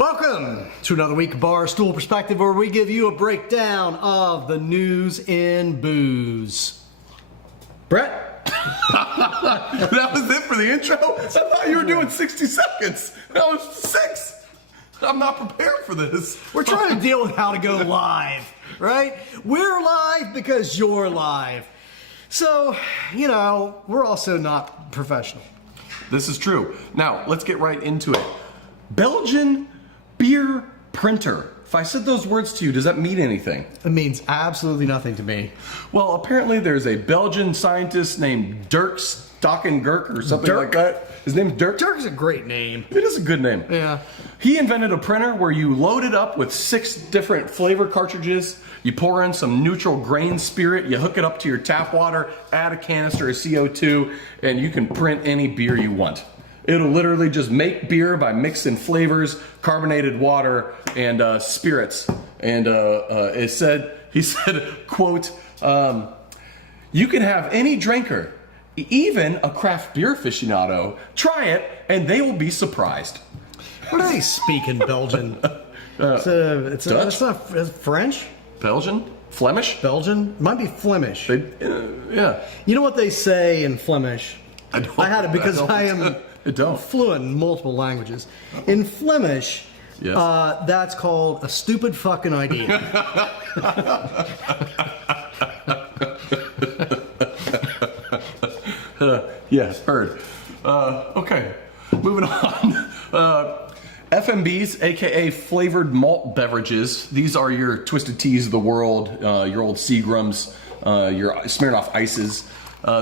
Welcome to another week of Barstool Perspective, where we give you a breakdown of the news in booze. Brett? That was it for the intro? I thought you were doing 60 seconds. That was 6. I'm not prepared for this. We're trying to deal with how to go live, right? We're live because you're live. So, we're also not professional. This is true. Now, let's get right into it. Belgian beer printer. If I said those words to you, does that mean anything? It means absolutely nothing to me. Well, apparently there's a Belgian scientist named Dirk Stockengerk or something like that. His name's Dirk. Dirk's a great name. It is a good name. Yeah. He invented a printer where you load it up with 6 different flavor cartridges. You pour in some neutral grain spirit. You hook it up to your tap water, add a canister of CO2, and you can print any beer you want. It'll literally just make beer by mixing flavors, carbonated water, and spirits. And he said, quote, you can have any drinker, even a craft beer aficionado, try it, and they will be surprised. What do they speak in Belgian? It's not French? Belgian? Flemish? Belgian? It might be Flemish. Yeah. You know what they say in Flemish? I had it because I am fluent in multiple languages. In Flemish, yes. That's called a stupid fucking idea. Yes, heard. Okay, moving on. FMBs, aka flavored malt beverages. These are your Twisted Teas of the world, your old Seagrams, your Smirnoff Ices,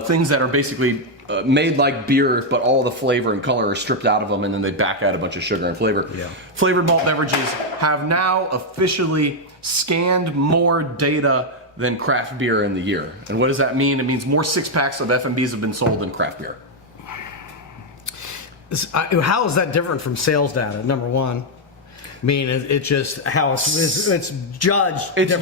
things that are basically made like beer, but all the flavor and color are stripped out of them, and then they back out a bunch of sugar and flavor. Yeah. Flavored malt beverages have now officially scanned more data than craft beer in the year. And what does that mean? It means more 6-packs of FMBs have been sold than craft beer. How is that different from sales data? Number one, I mean, it's just how it's judged. It's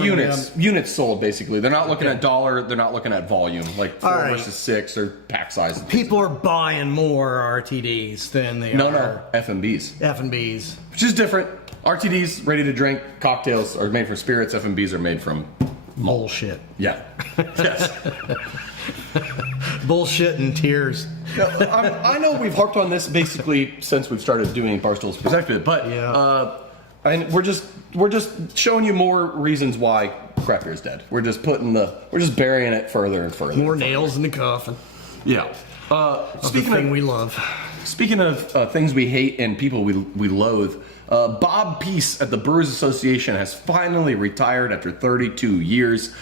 units sold, basically. They're not looking at dollar. They're not looking at volume, like 4 versus 6 or pack size. People are buying more RTDs than they are. No, FMBs. FMBs, which is different. RTDs, ready to drink cocktails, are made from spirits. FMBs are made from malt. Bullshit. Yeah. Yes. Bullshit and tears. I know we've harped on this basically since we've started doing Barstool's Perspective, but and we're just showing you more reasons why craft beer is dead. We're just burying it further and further. More nails in the coffin. Yeah. Speaking of we love. Speaking of things we hate and people we loathe, Bob Pease at the Brewers Association has finally retired after 32 years.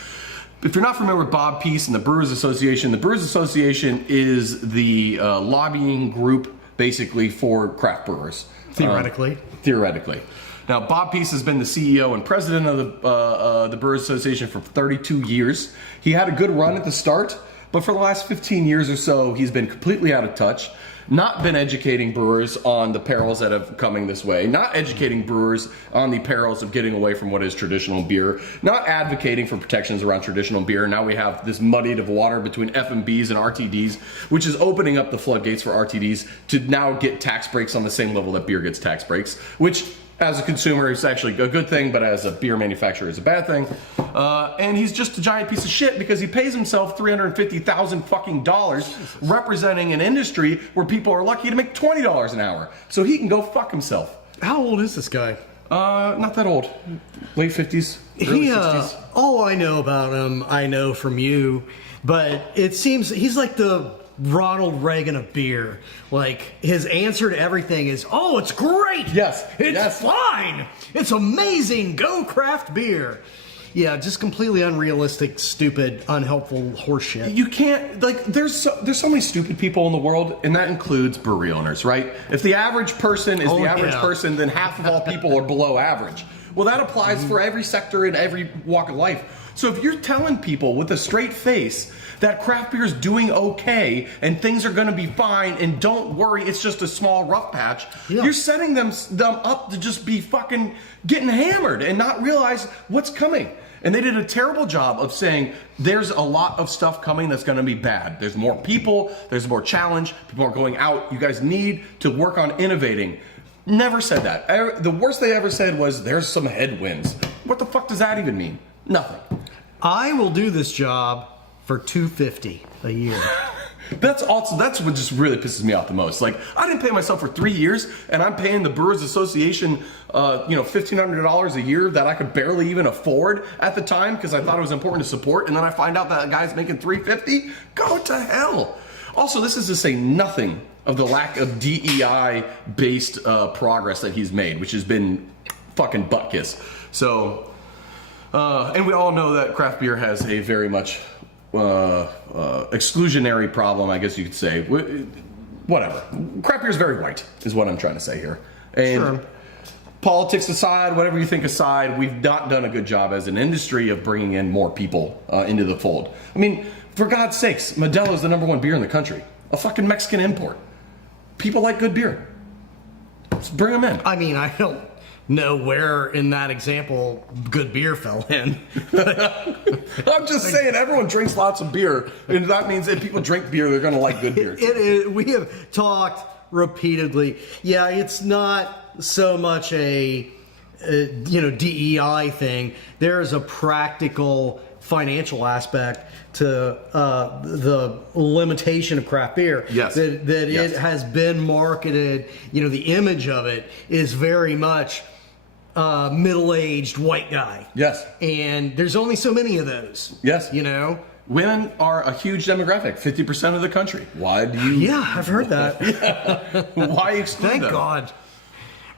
If you're not familiar with Bob Pease and the Brewers Association is the lobbying group basically for craft brewers. Theoretically. Now, Bob Pease has been the CEO and president of the Brewers Association for 32 years. He had a good run at the start, but for the last 15 years or so, he's been completely out of touch. Not been educating brewers on the perils that have coming this way. Not educating brewers on the perils of getting away from what is traditional beer. Not advocating for protections around traditional beer. Now we have this muddied of water between FMBs and RTDs, which is opening up the floodgates for RTDs to now get tax breaks on the same level that beer gets tax breaks, which as a consumer is actually a good thing, but as a beer manufacturer is a bad thing. And he's just a giant piece of shit because he pays himself $350,000 fucking dollars representing an industry where people are lucky to make $20 an hour. So he can go fuck himself. How old is this guy? Not that old. Late 50s, early 60s. All I know about him, I know from you, but it seems he's like the Ronald Reagan of beer. Like, his answer to everything is, oh, it's great. Yes. It's fine. It's amazing. Go craft beer. Yeah, just completely unrealistic, stupid, unhelpful horseshit. You can't, there's so many stupid people in the world, and that includes brewery owners, right? If the average person is the average person, then half of all people are below average. Well, that applies for every sector in every walk of life. So if you're telling people with a straight face that craft beer is doing okay and things are going to be fine and don't worry, it's just a small rough patch, you're setting them up to just be fucking getting hammered and not realize what's coming. And they did a terrible job of saying there's a lot of stuff coming that's going to be bad. There's more people, there's more challenge, people are going out. You guys need to work on innovating. Never said that. The worst they ever said was, there's some headwinds. What the fuck does that even mean? Nothing. I will do this job for $250 a year. That's what just really pisses me off the most. Like, I didn't pay myself for 3 years, and I'm paying the Brewers Association, $1,500 a year that I could barely even afford at the time because I thought it was important to support, and then I find out that guy's making $350. Go to hell. Also, this is to say nothing of the lack of DEI-based progress that he's made, which has been fucking butt kiss. So, and we all know that craft beer has a very much exclusionary problem, I guess you could say. Whatever. Craft beer is very white, is what I'm trying to say here. And sure. Politics aside, whatever you think aside, we've not done a good job as an industry of bringing in more people into the fold. I mean, for God's sakes, Modelo is the #1 beer in the country. A fucking Mexican import. People like good beer. Just bring them in. I mean, I don't know where in that example good beer fell in. I'm just saying, everyone drinks lots of beer, and that means if people drink beer, they're going to like good beer. We have talked repeatedly. Yeah, it's not so much a DEI thing. There is a practical financial aspect to the limitation of craft beer. Yes. That Yes. It has been marketed. The image of it is very much middle-aged white guy. Yes. And there's only so many of those. Yes. Women are a huge demographic, 50% of the country. Why do you... Yeah, I've heard that. Why exclude Thank them? God.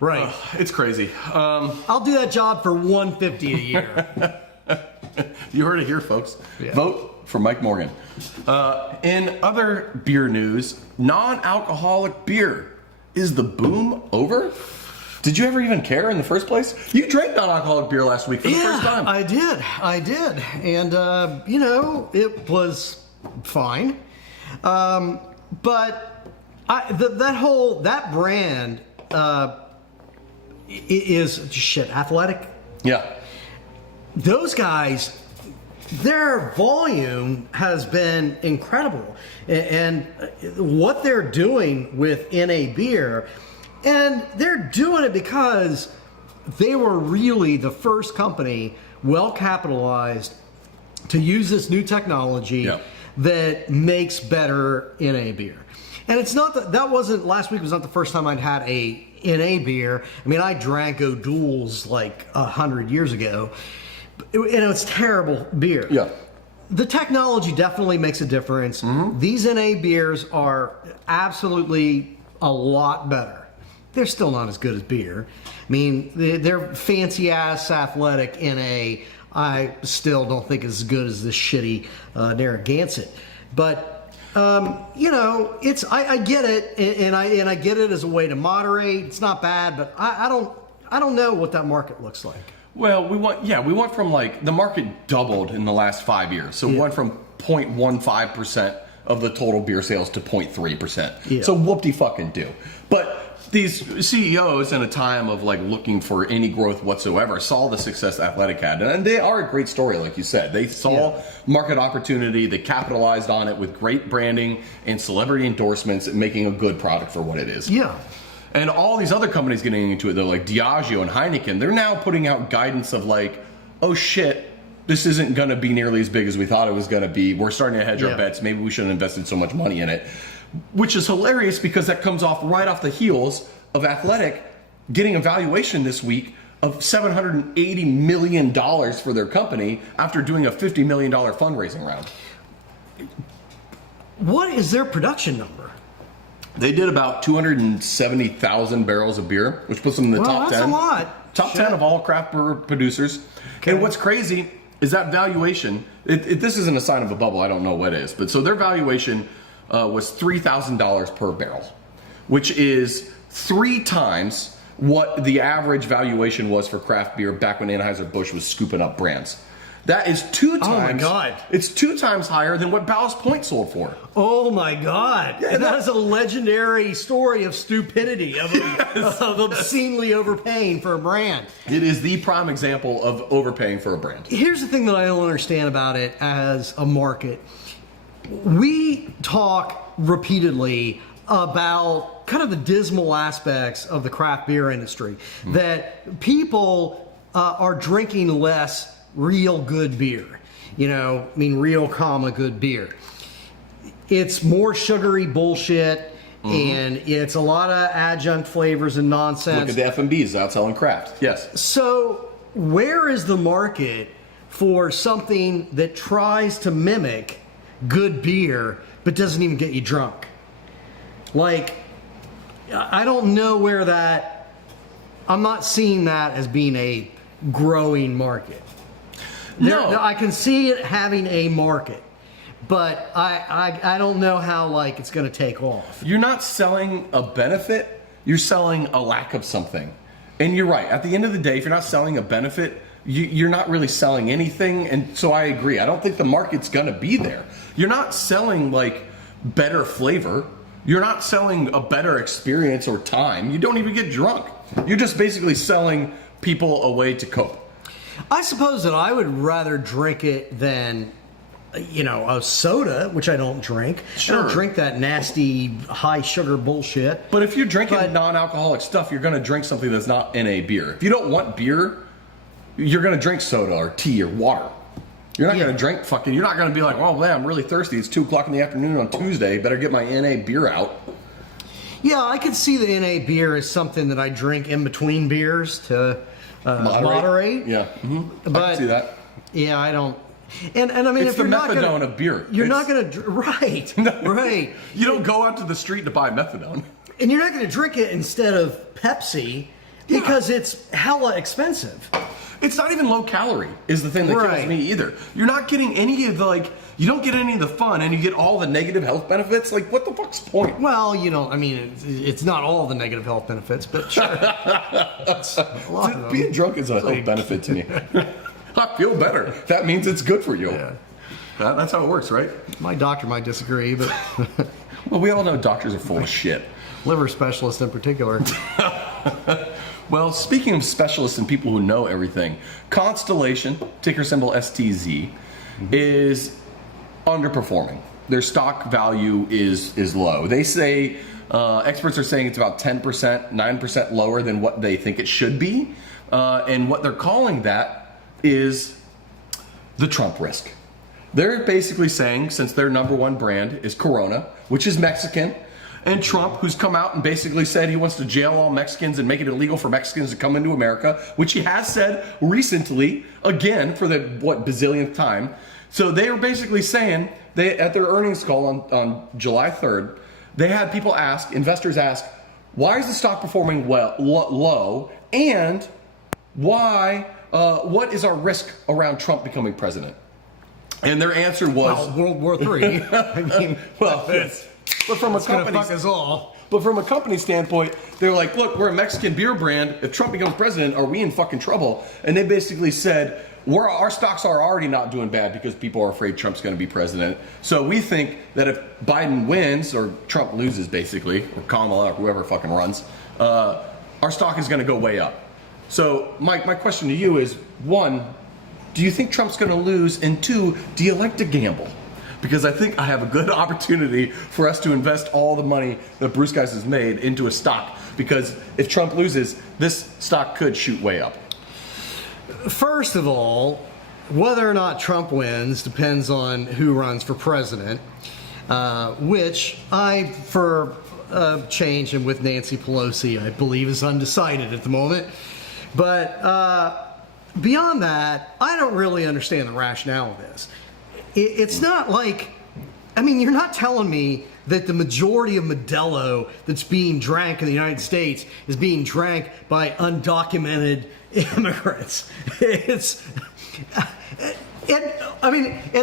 Right. It's crazy. I'll do that job for $150 a year. You heard it here, folks. Yeah. Vote for Mike Morgan. In other beer news, non-alcoholic beer. Is the boom over? Did you ever even care in the first place? You drank non-alcoholic beer last week for the first time. I did. And, it was fine. But that brand is shit. Athletic. Yeah. Those guys, their volume has been incredible. And what they're doing with NA beer, and they're doing it because they were really the first company, well capitalized, to use this new technology that makes better NA beer. And it's not that wasn't last week was not the first time I'd had a NA beer. I mean, I drank O'Doul's like 100 years ago. And it's terrible beer. Yeah. The technology definitely makes a difference. Mm-hmm. These NA beers are absolutely a lot better. They're still not as good as beer. I mean, they're fancy ass Athletic NA. I still don't think it's as good as this shitty Narragansett. But it's I get it, and I get it as a way to moderate. It's not bad, but I don't know what that market looks like. Well, we went from the market doubled in the last 5 years. So we went from 0.15% of the total beer sales to 0.3%. Yeah. So whoop-de-fucking-do. But these CEOs in a time of looking for any growth whatsoever saw the success Athletic had. And they are a great story, like you said. They saw market opportunity. They capitalized on it with great branding and celebrity endorsements and making a good product for what it is. Yeah. And all these other companies getting into it, though, like Diageo and Heineken, they're now putting out guidance of oh shit, this isn't going to be nearly as big as we thought it was going to be. We're starting to hedge our bets. Maybe we shouldn't have invested so much money in it. Which is hilarious because that comes right off the heels of Athletic getting a valuation this week of $780 million for their company after doing a $50 million fundraising round. What is their production number? They did about 270,000 barrels of beer, which puts them in the top 10. That's a lot. Top 10 of all craft beer producers. Okay. And what's crazy is that valuation, this isn't a sign of a bubble, I don't know what is, but so their valuation was $3,000 per barrel, which is 3 times what the average valuation was for craft beer back when Anheuser-Busch was scooping up brands. That is 2 times. Oh my God. It's 2 times higher than what Ballast Point sold for. Oh my God. Yeah, that is a legendary story of stupidity, of obscenely overpaying for a brand. It is the prime example of overpaying for a brand. Here's the thing that I don't understand about it as a market. We talk repeatedly about kind of the dismal aspects of the craft beer industry, that people are drinking less real good beer. Real comma good beer. It's more sugary bullshit, and it's a lot of adjunct flavors and nonsense. Look at the FMBs outselling craft. Yes. So where is the market for something that tries to mimic good beer but doesn't even get you drunk? Like, I don't know where that... I'm not seeing that as being a growing market. No. I can see it having a market, but I don't know how it's going to take off. You're not selling a benefit, you're selling a lack of something. And you're right. At the end of the day, if you're not selling a benefit, you're not really selling anything. And so I agree. I don't think the market's going to be there. You're not selling better flavor. You're not selling a better experience or time. You don't even get drunk. You're just basically selling people a way to cope. I suppose that I would rather drink it than, a soda, which I don't drink. Sure. I don't drink that nasty high sugar bullshit. But if you're drinking non-alcoholic stuff, you're going to drink something that's not in a beer. If you don't want beer, you're going to drink soda or tea or water. You're not going to drink you're not going to be like, oh man, I'm really thirsty. It's 2 o'clock in the afternoon on Tuesday. Better get my NA beer out. Yeah, I could see the NA beer as something that I drink in between beers to moderate. Yeah, But I can see that. Yeah, I don't. And I mean, it's if the you're not methadone gonna, of beer. You're not going to right. You don't go out to the street to buy methadone. And you're not going to drink it instead of Pepsi because it's hella expensive. It's not even low calorie is the thing that kills me either. You're not getting any of the you don't get any of the fun, and you get all the negative health benefits. What the fuck's the point? Well, it's not all the negative health benefits, but sure. Being drunk is a health benefit to me. I feel better. That means it's good for you. Yeah. That's how it works, right? My doctor might disagree, but well, we all know doctors are full of shit. Liver specialists in particular. Well, speaking of specialists and people who know everything, Constellation, ticker symbol STZ, is underperforming. Their stock value is low. They say, experts are saying it's about 10%, 9% lower than what they think it should be. And what they're calling that is the Trump risk. They're basically saying, since their number one brand is Corona, which is Mexican, and Trump, who's come out and basically said he wants to jail all Mexicans and make it illegal for Mexicans to come into America, which he has said recently, again, for the, bazillionth time. So they were basically saying, at their earnings call on July 3rd, they had people investors ask, why is the stock performing low, and what is our risk around Trump becoming president? And their answer was... World War III. I mean, but from a company standpoint, they're like, look, we're a Mexican beer brand. If Trump becomes president, are we in fucking trouble? And they basically said, our stocks are already not doing bad because people are afraid Trump's going to be president. So we think that if Biden wins, or Trump loses basically, or Kamala, or whoever fucking runs, our stock is going to go way up. So my question to you is, one, do you think Trump's going to lose? And two, do you like to gamble? Because I think I have a good opportunity for us to invest all the money that Bruce Guys has made into a stock. Because if Trump loses, this stock could shoot way up. First of all, whether or not Trump wins depends on who runs for president, which I, for change, and with Nancy Pelosi, I believe is undecided at the moment. But beyond that, I don't really understand the rationale of this. It's not like, you're not telling me that the majority of Modelo that's being drank in the United States is being drank by undocumented immigrants. It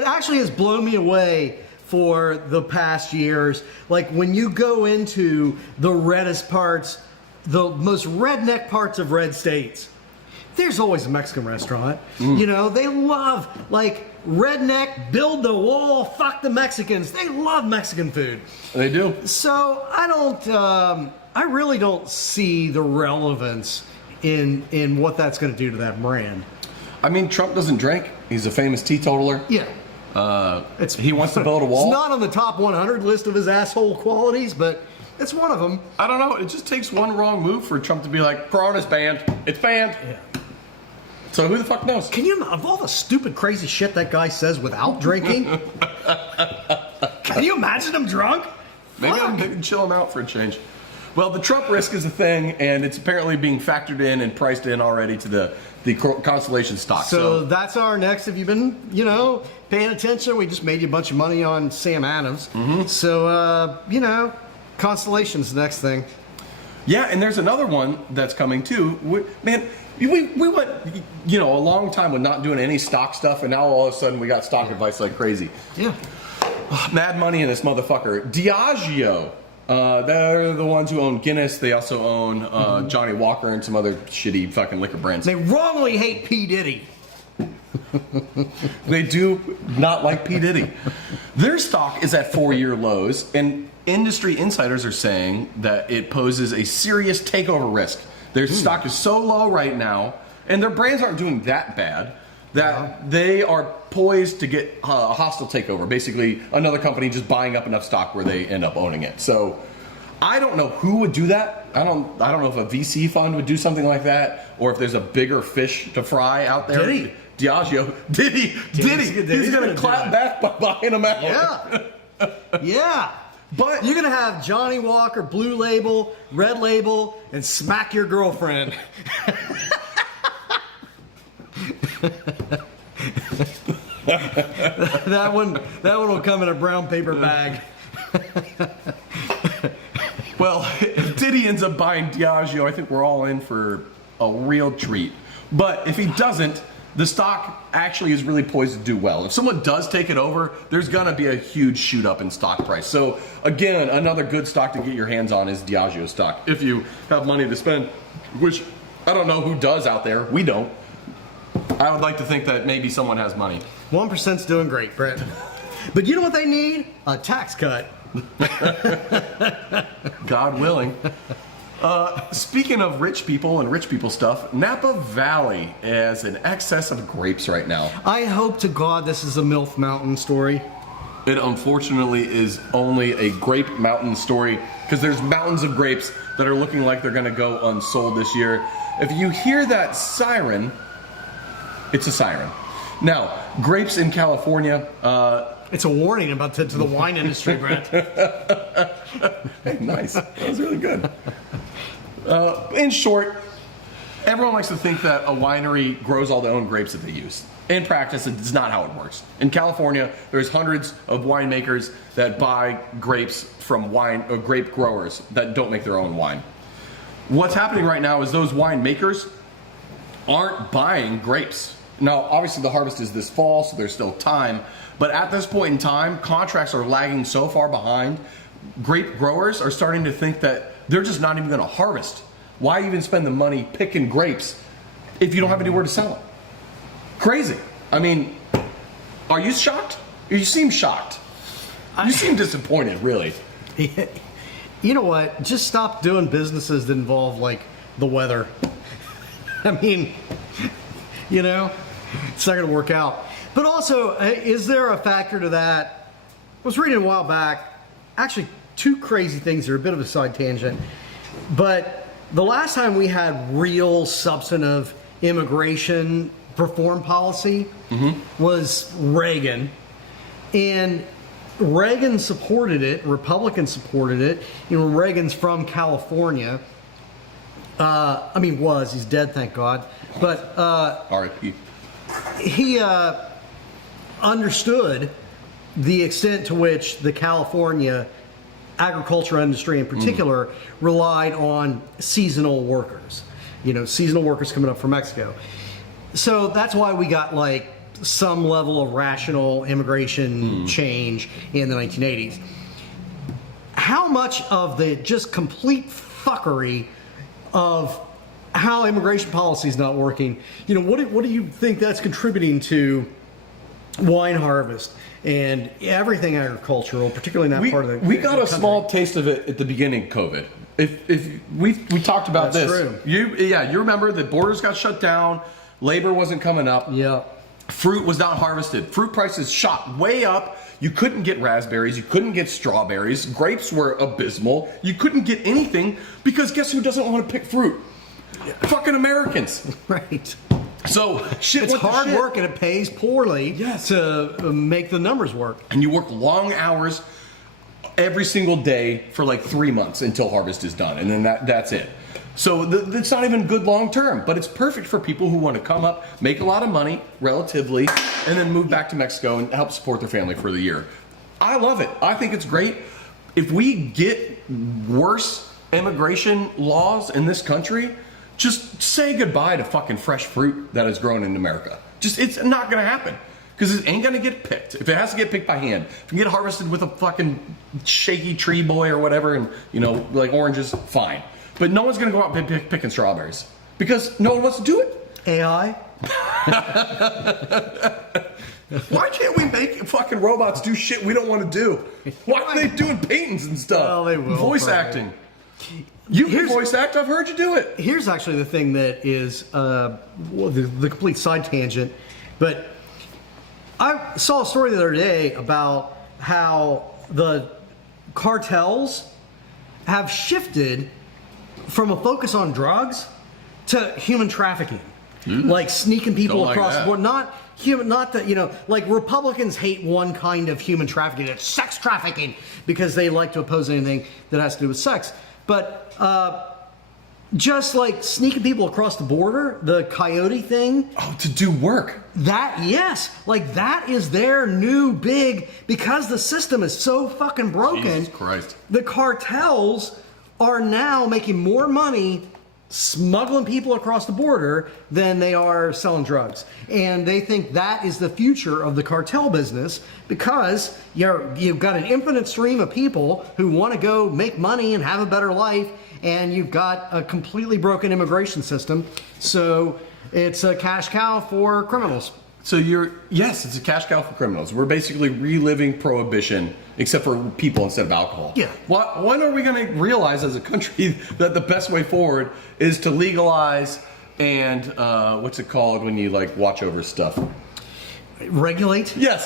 actually has blown me away for the past years. Like, when you go into the reddest parts, the most redneck parts of red states, there's always a Mexican restaurant. They love, redneck, build the wall, fuck the Mexicans. They love Mexican food. They do. So I really don't see the relevance in what that's going to do to that brand. Trump doesn't drink. He's a famous teetotaler. Yeah. He wants to build a wall. It's not on the top 100 list of his asshole qualities, but It's one of them. I don't know. It just takes one wrong move for Trump to be like, Corona's banned. It's banned. Yeah. So who the fuck knows? Can you, of all the stupid, crazy shit that guy says without drinking, can you imagine him drunk? Maybe I'm maybe chill him out for a change. Well, the Trump risk is a thing, and it's apparently being factored in and priced in already to the Constellation stock. So that's our next. If you've been, paying attention, we just made you a bunch of money on Sam Adams. Mm-hmm. So, Constellation's the next thing. Yeah, and there's another one that's coming too. We went, a long time with not doing any stock stuff, and now all of a sudden we got stock advice like crazy. Yeah. Mad money in this motherfucker. Diageo. They're the ones who own Guinness. They also own Johnny Walker and some other shitty fucking liquor brands. They wrongly hate P. Diddy. They do not like P. Diddy. Their stock is at 4-year lows, and industry insiders are saying that it poses a serious takeover risk. Their stock is so low right now, and their brands aren't doing that bad, that they are poised to get a hostile takeover. Basically, another company just buying up enough stock where they end up owning it. So I don't know who would do that. I don't know if a VC fund would do something like that, or if there's a bigger fish to fry out there. Did he? Diageo. Did he? He's going to clap back by buying them out. Yeah. Yeah. But you're going to have Johnny Walker, Blue Label, Red Label, and smack your girlfriend. that one will come in a brown paper bag. Well, if Diddy ends up buying Diageo, I think we're all in for a real treat. But if he doesn't, the stock actually is really poised to do well. If someone does take it over, there's going to be a huge shoot up in stock price. So again, another good stock to get your hands on is Diageo stock. If you have money to spend, which I don't know who does out there. We don't. I would like to think that maybe someone has money. 1%'s doing great, Brett. But you know what they need? A tax cut. God willing. Speaking of rich people and rich people stuff, Napa Valley has an excess of grapes right now. I hope to God this is a MILF Mountain story. It unfortunately is only a grape mountain story because there's mountains of grapes that are looking like they're going to go unsold this year. If you hear that siren, it's a siren. Now, grapes in California. It's a warning about to the wine industry, Brett. Hey, nice. That was really good. In short, everyone likes to think that a winery grows all their own grapes that they use. In practice, it's not how it works. In California, there's hundreds of winemakers that buy grapes from grape growers that don't make their own wine. What's happening right now is those winemakers aren't buying grapes. Now, obviously, the harvest is this fall, so there's still time. But at this point in time, contracts are lagging so far behind. Grape growers are starting to think that they're just not even going to harvest. Why even spend the money picking grapes if you don't have anywhere to sell them? Crazy. I mean, are you shocked? You seem shocked. You seem disappointed, really. You know what? Just stop doing businesses that involve, like, the weather. I mean, it's not going to work out. But also, is there a factor to that? I was reading a while back, actually, two crazy things that are a bit of a side tangent. But the last time we had real substantive immigration reform policy was Reagan. And Reagan supported it, Republicans supported it. Reagan's from California. He's dead, thank God. But R.I.P. He understood the extent to which the California agriculture industry in particular relied on seasonal workers. Seasonal workers coming up from Mexico. So that's why we got like some level of rational immigration change in the 1980s. How much of the just complete fuckery of how immigration policy is not working, what do you think that's contributing to wine harvest and everything agricultural, particularly in that part of the We got a country? small taste of it at the beginning of COVID. If we talked about That's this. True. You remember the borders got shut down, labor wasn't coming up. Yeah. fruit was not harvested. Fruit prices shot way up. You couldn't get raspberries. You couldn't get strawberries. Grapes were abysmal. You couldn't get anything because guess who doesn't want to pick fruit? Fucking Americans. Right. So shit. It's hard work and it pays poorly Yes. to make the numbers work. And you work long hours every single day for like 3 months until harvest is done, and then that's it. So it's not even good long term, but it's perfect for people who want to come up, make a lot of money relatively, and then move back to Mexico and help support their family for the year. I love it. I think it's great. If we get worse immigration laws in this country, just say goodbye to fucking fresh fruit that is grown in America. It's not going to happen. Because it ain't going to get picked. If it has to get picked by hand, if you get harvested with a fucking shaky tree boy or whatever, and, you know, like oranges, fine. But no one's going to go out picking strawberries. Because no one wants to do it. AI? Why can't we make fucking robots do shit we don't want to do? Why are they doing paintings and stuff? Well, they will, Voice probably. acting. You can voice act. I've heard you do it. Here's actually the thing that is the complete side tangent. But I saw a story the other day about how the cartels have shifted from a focus on drugs to human trafficking, like sneaking people Don't like across that. the board. Not that, you know, like Republicans hate one kind of human trafficking, it's sex trafficking, because they like to oppose anything that has to do with sex. But just like sneaking people across the border, the coyote thing. Oh, to do work. Yes, like that is their new big, because the system is so fucking broken. Jesus Christ. The cartels are now making more money smuggling people across the border than they are selling drugs. And they think that is the future of the cartel business, because you've got an infinite stream of people who want to go make money and have a better life, and you've got a completely broken immigration system. So it's a cash cow for criminals. So yes, it's a cash cow for criminals. We're basically reliving prohibition, except for people instead of alcohol. Yeah. When are we going to realize as a country that the best way forward is to legalize and what's it called when you like watch over stuff? Regulate? Yes.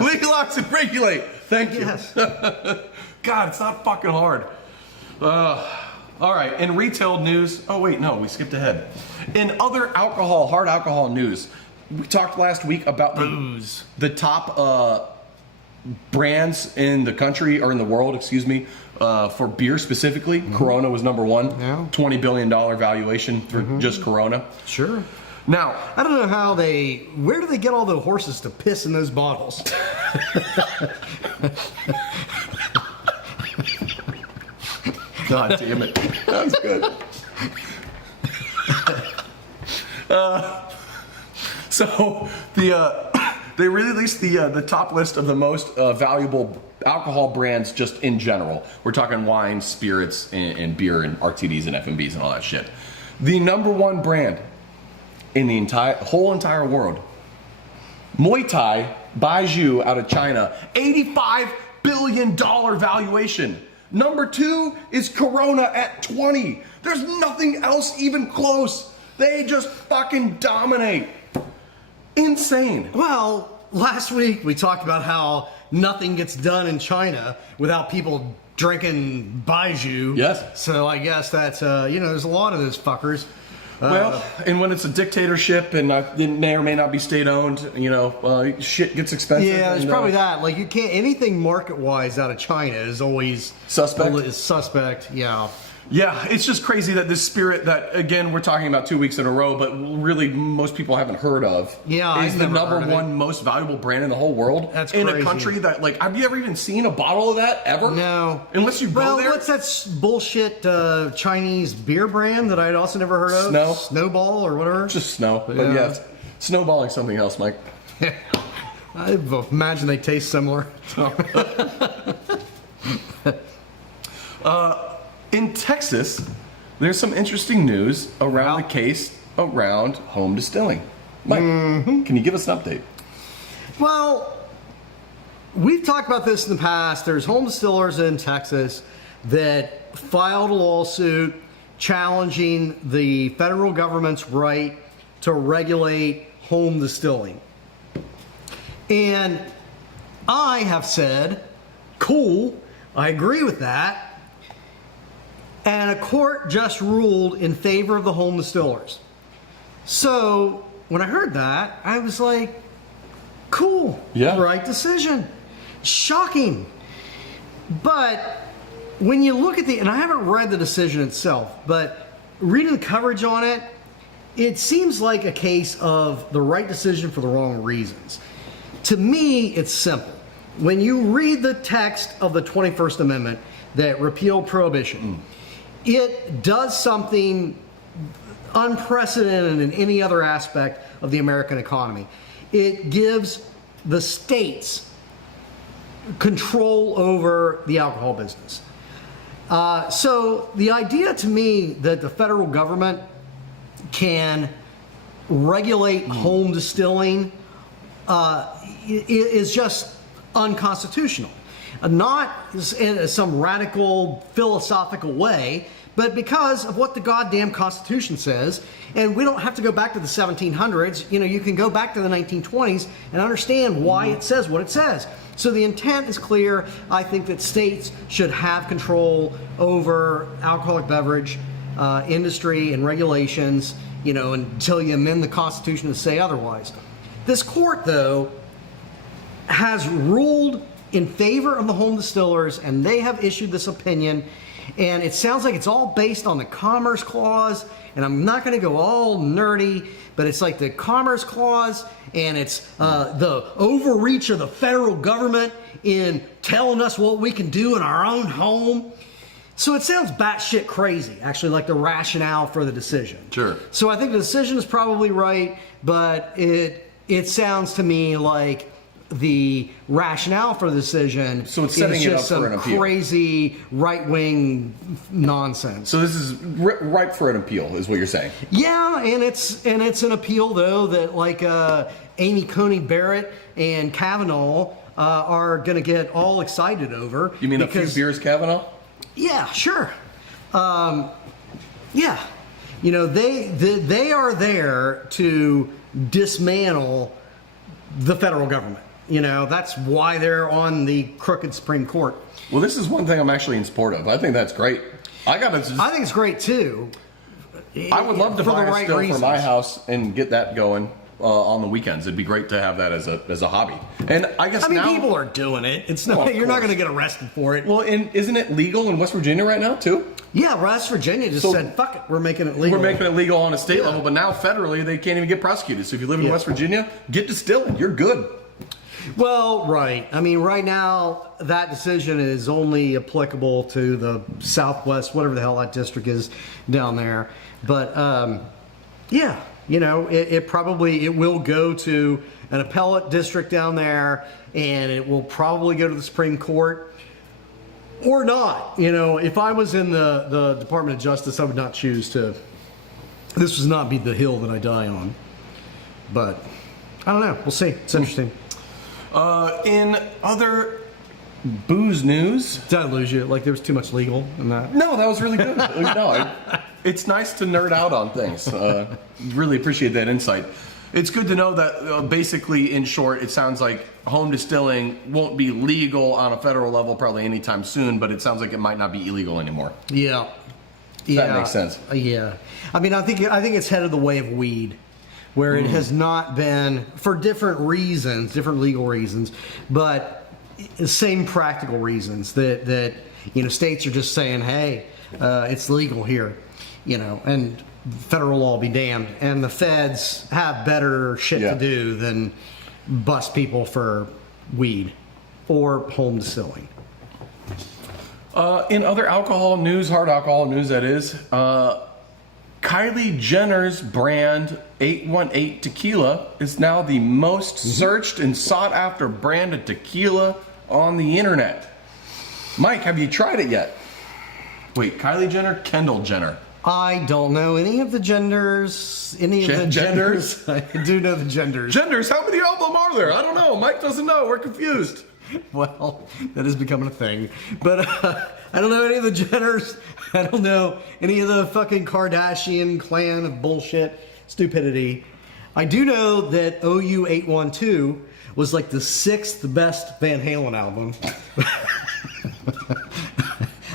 Legalize and regulate. Thank you. Yes. God, it's not fucking hard. All right, in retail news, oh wait, no, we skipped ahead. In other alcohol, hard alcohol news, we talked last week about Booze. the top brands in the country, or in the world, excuse me, for beer specifically. Corona was number one. Yeah. $20 billion valuation for just Corona. Sure. Now, I don't know where do they get all the horses to piss in those bottles? God damn it. That was good. So they released the top list of the most valuable alcohol brands just in general. We're talking wine, spirits, and beer, and RTDs, and FMBs, and all that shit. The number one brand in the whole entire world, Muay Thai Baijiu out of China, $85 billion valuation. Number two is Corona at 20. There's nothing else even close. They just fucking dominate. Insane. Well, last week we talked about how nothing gets done in China without people drinking baijiu. Yes. So I guess that's, there's a lot of those fuckers. Well, and when it's a dictatorship and it may or may not be state-owned, shit gets expensive. Yeah, there's and, probably that. Like, you can't, anything market-wise out of China is always Suspect? Is suspect, yeah. Yeah, it's just crazy that this spirit that, again, we're talking about 2 weeks in a row, but really most people haven't heard of, Yeah, is I've the never number heard of one it. most valuable brand in the whole world. That's in crazy. a country that, like, have you ever even seen a bottle of that ever? No. Unless you go there. What's that bullshit Chinese beer brand that I'd also never heard of? Snow? Snowball or whatever? Just snow. But Yeah. yeah, snowballing something else, Mike. I imagine they taste similar. In Texas, there's some interesting news around the case around home distilling. Mike, can you give us an update? Well, we've talked about this in the past. There's home distillers in Texas that filed a lawsuit challenging the federal government's right to regulate home distilling. And I have said, cool, I agree with that. And a court just ruled in favor of the home distillers. So when I heard that, I was like, cool, right decision. Shocking. But when you look at and I haven't read the decision itself, but reading the coverage on it, it seems like a case of the right decision for the wrong reasons. To me, it's simple. When you read the text of the 21st Amendment that repealed prohibition, it does something unprecedented in any other aspect of the American economy. It gives the states control over the alcohol business. So the idea to me that the federal government can regulate home distilling is just unconstitutional. Not in some radical philosophical way, but because of what the goddamn Constitution says. And we don't have to go back to the 1700s. You know, you can go back to the 1920s and understand why it says what it says. So the intent is clear. I think that states should have control over alcoholic beverage industry and regulations, you know, until you amend the Constitution to say otherwise. This court, though, has ruled in favor of the home distillers, and they have issued this opinion, and it sounds like it's all based on the Commerce Clause, and I'm not going to go all nerdy, but it's like the Commerce Clause, and it's the overreach of the federal government in telling us what we can do in our own home. So it sounds batshit crazy, actually, like the rationale for the decision. Sure. So I think the decision is probably right, but it sounds to me like the rationale for the decision so it's setting is it just up for an some appeal. Crazy right-wing nonsense. So this is ripe for an appeal, is what you're saying? Yeah, and it's an appeal though that like Amy Coney Barrett and Kavanaugh are going to get all excited over. You mean because, a few beers, Kavanaugh? Yeah, sure. Yeah, you know they are there to dismantle the federal government. You know, that's why they're on the crooked Supreme Court. Well, this is one thing I'm actually in support of. I think that's great. I think it's great too. I would love to buy a still for my house and get that going on the weekends. It'd be great to have that as a hobby. And I guess now, people are doing it. It's not you're not going to get arrested for it. Well, isn't it legal in West Virginia right now too? Yeah, West Virginia just said, "Fuck it, we're making it legal." We're making it legal on a state level, but now federally they can't even get prosecuted. So if you live in West Virginia, get distilling. You're good. Well, right. I mean, right now that decision is only applicable to the Southwest, whatever the hell that district is down there. But yeah, you know, it will go to an appellate district down there, and it will probably go to the Supreme Court. Or not. You know, if I was in the Department of Justice, I would not choose to. This would not be the hill that I die on. But I don't know. We'll see. It's interesting. In other booze news, did I lose you? Like there was too much legal in that? No, that was really good. No, it's nice to nerd out on things. Really appreciate that insight. It's good to know that basically, in short, it sounds like home distilling won't be legal on a federal level probably anytime soon, but it sounds like it might not be illegal anymore. Yeah. That makes sense. Yeah. I mean, I think it's headed the way of weed, where it has not been, for different reasons, different legal reasons, but the same practical reasons that you know, states are just saying, hey, it's legal here, you know, and federal law be damned, and the feds have better shit to do than bust people for weed or home distilling. In other alcohol news, hard alcohol news that is, Kylie Jenner's brand 818 tequila is now the most searched and sought after brand of tequila on the internet. Mike, have you tried it yet? Wait, Kylie Jenner, Kendall Jenner? I don't know any of the genders. Genders? I do know the genders. Genders? How many of them are there? I don't know. Mike doesn't know. We're confused. Well, that is becoming a thing. But I don't know any of the Jenners. I don't know any of the fucking Kardashian clan of bullshit, stupidity. I do know that OU 812 was like the 6th best Van Halen album.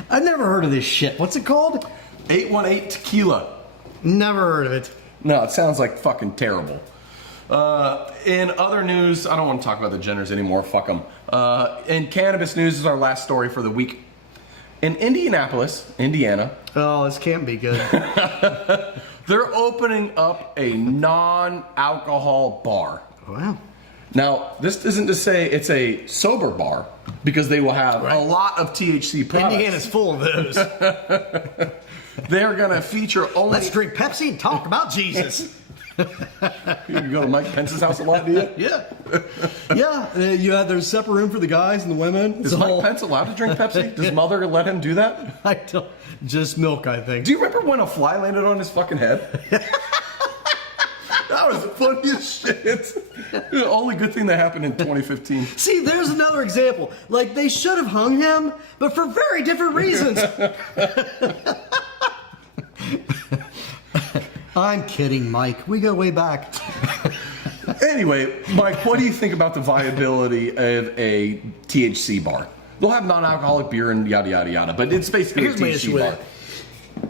I've never heard of this shit. What's it called? 818 Tequila. Never heard of it. No, it sounds like fucking terrible. In other news, I don't want to talk about the genders anymore. Fuck them. In cannabis news is our last story for the week. In Indianapolis, Indiana. Oh, this can't be good. They're opening up a non-alcohol bar. Wow. Now, this isn't to say it's a sober bar, because they will have a lot of THC products. Indiana's full of those. They're going to feature only... Let's drink Pepsi and talk about Jesus. You go to Mike Pence's house a lot, do you? Yeah. Yeah, there's separate room for the guys and the women. Is Mike Pence allowed to drink Pepsi? Does Mother let him do that? I don't. Just milk, I think. Do you remember when a fly landed on his fucking head? That was the funniest shit. The only good thing that happened in 2015. See, there's another example. Like, they should have hung him, but for very different reasons. I'm kidding, Mike. We go way back. Anyway, Mike, what do you think about the viability of a THC bar? They'll have non-alcoholic beer and yada, yada, yada, but it's basically Here's a my issue THC bar. with it.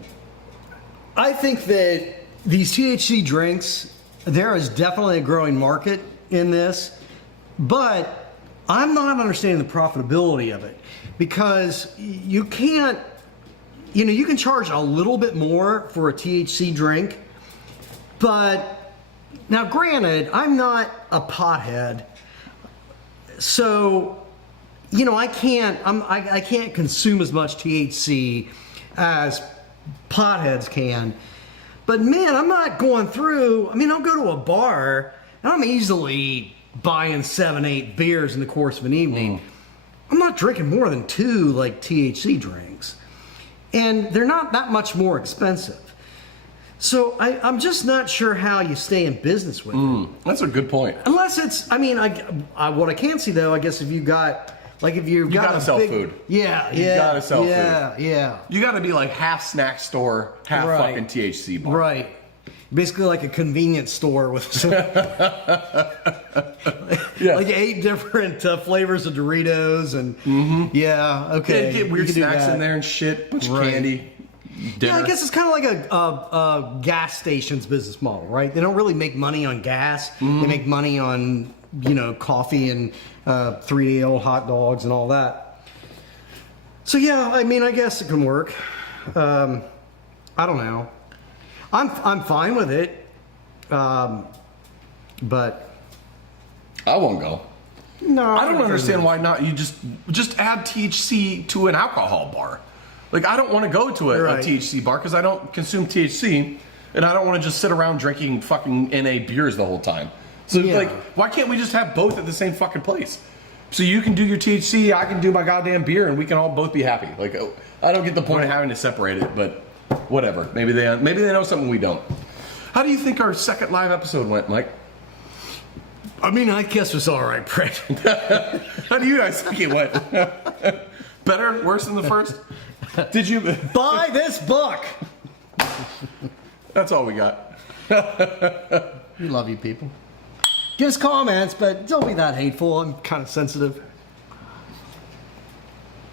I think that these THC drinks, there is definitely a growing market in this, but I'm not understanding the profitability of it, because you can't, you can charge a little bit more for a THC drink, but now granted, I'm not a pothead, so I can't consume as much THC as potheads can. But man, I'm not going through. I'll go to a bar and I'm easily buying 7, 8 beers in the course of an evening. I'm not drinking more than 2 like THC drinks, and they're not that much more expensive. So I'm just not sure how you stay in business with it. That's a good point. Unless it's, what I can see though, I guess if you've got You gotta sell food. Yeah, You gotta sell food. Yeah. You gotta be like half snack store, half fucking THC bar. Right. Basically like a convenience store with some, like 8 different flavors of Doritos and yeah, okay. Yeah, get weird you can do snacks that. in there and shit, bunch of Right. candy. Dinner. Yeah, I guess it's kind of like a gas station's business model, right? They don't really make money on gas. They make money on, coffee and 3 old hot dogs and all that. So yeah, I guess it can work. I don't know. I'm fine with it, but I won't go. no, I don't understand why not. You just add THC to an alcohol bar. Like, I don't want to go to a Right. THC bar because I don't consume THC, and I don't want to just sit around drinking fucking NA beers the whole time. So Yeah. like, why can't we just have both at the same fucking place? So you can do your THC, I can do my goddamn beer, and we can all both be happy. Like, I don't get the point of having to separate it, but whatever. Maybe they know something we don't. How do you think our second live episode went, Mike? I guess it was all right, Brett. How do you guys think it went? Better, worse than the first? Did you Buy this book. That's all we got. We love you, people. Give us comments, but don't be that hateful. I'm kind of sensitive.